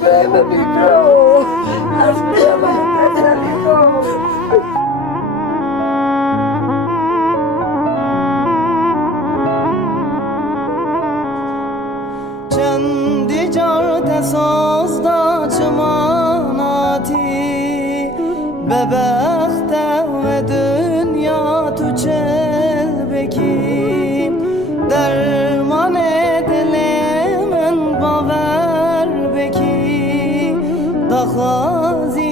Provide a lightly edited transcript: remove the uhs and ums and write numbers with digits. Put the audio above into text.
Prima micro, aspetta, چندی جارت ساز دا چماناتی به بخت و دنیا تو چل بکی درمان دل من باور بکی دا خوازی